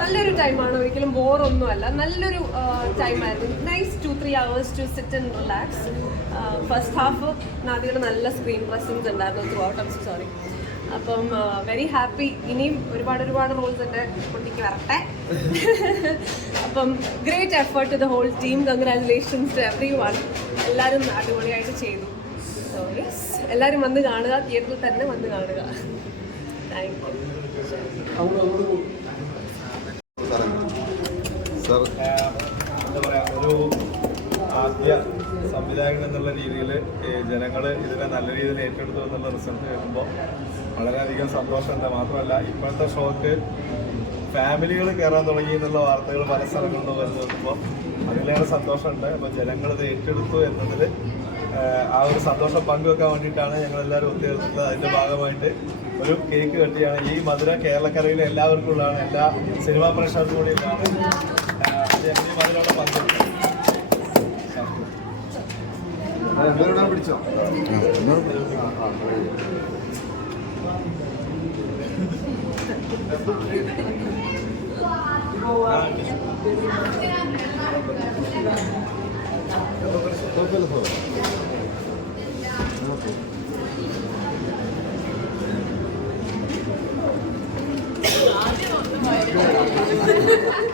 നല്ലൊരു ടൈമാണ്, ഒരിക്കലും ബോറൊന്നുമല്ല, നല്ലൊരു ടൈമായിരുന്നു. Nice 2-3 hours to sit and relax. First half നാദിയുടെ നല്ല സ്ക്രീൻ പ്രസൻസ് ഉണ്ടായിരുന്നു ത്രൂ ഔട്ട്. I'm sorry. അപ്പം വെരി ഹാപ്പി. ഇനിയും ഒരുപാട് റോൾസ് എൻ്റെ കുട്ടിക്ക് വരട്ടെ. അപ്പം great effort to the whole team. Congratulations to everyone. എല്ലാവരും അടിപൊളിയായിട്ട് ചെയ്തു. സോ യെസ്, എല്ലാവരും വന്ന് കാണുക, തിയേറ്ററിൽ തന്നെ വന്ന് കാണുക. Thank you. എന്താ പറയുക, ഒരു ആദ്യ സംവിധായകൻ എന്നുള്ള രീതിയിൽ ജനങ്ങൾ ഇതിനെ നല്ല രീതിയിൽ ഏറ്റെടുത്തു എന്നുള്ള റിസൾട്ട് കേൾക്കുമ്പോൾ വളരെയധികം സന്തോഷമുണ്ട്. മാത്രമല്ല ഇപ്പോഴത്തെ ഷോക്ക് ഫാമിലികൾ കയറാൻ തുടങ്ങി എന്നുള്ള വാർത്തകൾ പല സ്ഥലങ്ങളിലും വരുന്നു നോക്കുമ്പോൾ അതിലേറെ സന്തോഷമുണ്ട്. അപ്പോൾ ജനങ്ങൾ ഇത് ഏറ്റെടുത്തു എന്നതിൽ ആ ഒരു സന്തോഷം പങ്കുവെക്കാൻ വേണ്ടിയിട്ടാണ് ഞങ്ങളെല്ലാവരും ഒത്തുചേർന്നിട്ടുള്ളത്. അതിൻ്റെ ഭാഗമായിട്ട് ഒരു കേക്ക് കട്ടിയാണ്. ഈ മധുര കേരളക്കരയിലെ എല്ലാവർക്കും ഉള്ളതാണ്, എല്ലാ സിനിമാ പ്രേക്ഷകർക്കും കൂടി ഉള്ളതാണ്. ഈ മധുരയുടെ പങ്കെടുക്കും. പിടിച്ചോ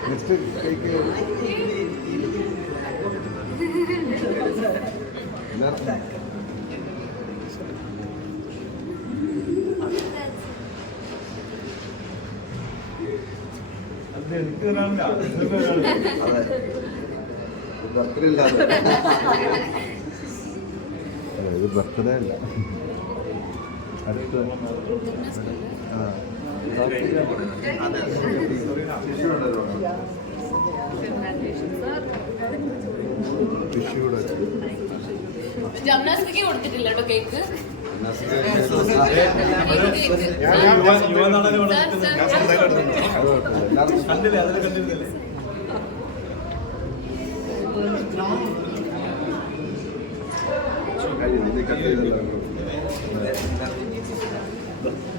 നെക്സ്റ്റ് കേക്ക് ബർത്ത്ഡേ ഇല്ല, ഇത് ബർത്ത്ഡേ അല്ല. അടുത്ത് ജംനാസ്റ്റിക്ക് കൊടുത്തിട്ടില്ല കേട്ടോ കേക്ക്. കണ്ടില്ലേ, അതിൽ കണ്ടിരുന്നില്ലേ? കണ്ടില്ല